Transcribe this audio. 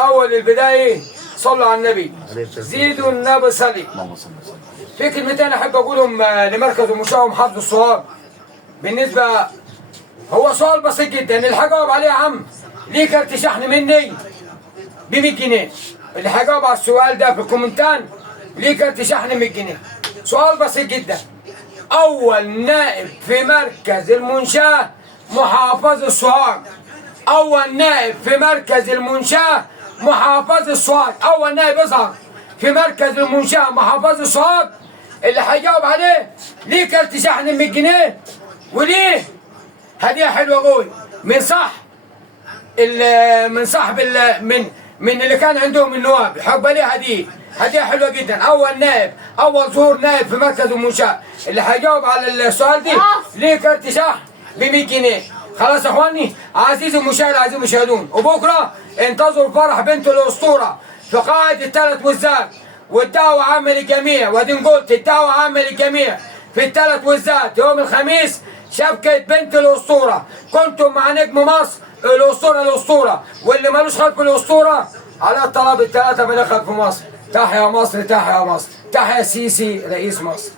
اول البدايه صلوا على النبي، زيدوا النبي صلي. في كلمتين احب اقولهم لمركز المشاة ومحافظ الصواب. بالنسبه هو سؤال بسيط جدا، اللي هجاوب عليه يا عم ليه كارت شحن مني ب 100 جنيه. اللي هجاوب على السؤال ده في الكومنتان ليه كارت شحن 100 جنيه. سؤال بسيط جدا. اول نائب في مركز المنشاه محافظ السوهاج. اول نائب في مركز المنشاه محافظ السوهاج. اول نائب يظهر في مركز المنشاه محافظ السوهاج اللي هيجاوب عليه ليه كارت شحن 100 جنيه. وليه هديه حلوه قوي من من صاحب من اللي كان عندهم النواب. يحب ليه هديه حلوه جدا. اول نائب، اول ظهور نائب في مركز المنشاه اللي هيجاوب على السؤال دي ليه كارت شحن ب 100 جنيه. خلاص يا اخواني، عزيزي المشاهد عزيزي المشاهدون، وبكره انتظروا فرح بنت الاسطوره في قاعه الثلاث وزات، والدعوه عامه للجميع. وادين قلت الدعوه عامه للجميع في الثلاث وزات يوم الخميس شبكه بنت الاسطوره. كنتم مع نجم مصر الاسطوره، واللي مالوش خلف الاسطوره على الطلب الثلاثه بنخلق في مصر. تحيا مصر، تحيا مصر، تحيا السيسي رئيس مصر.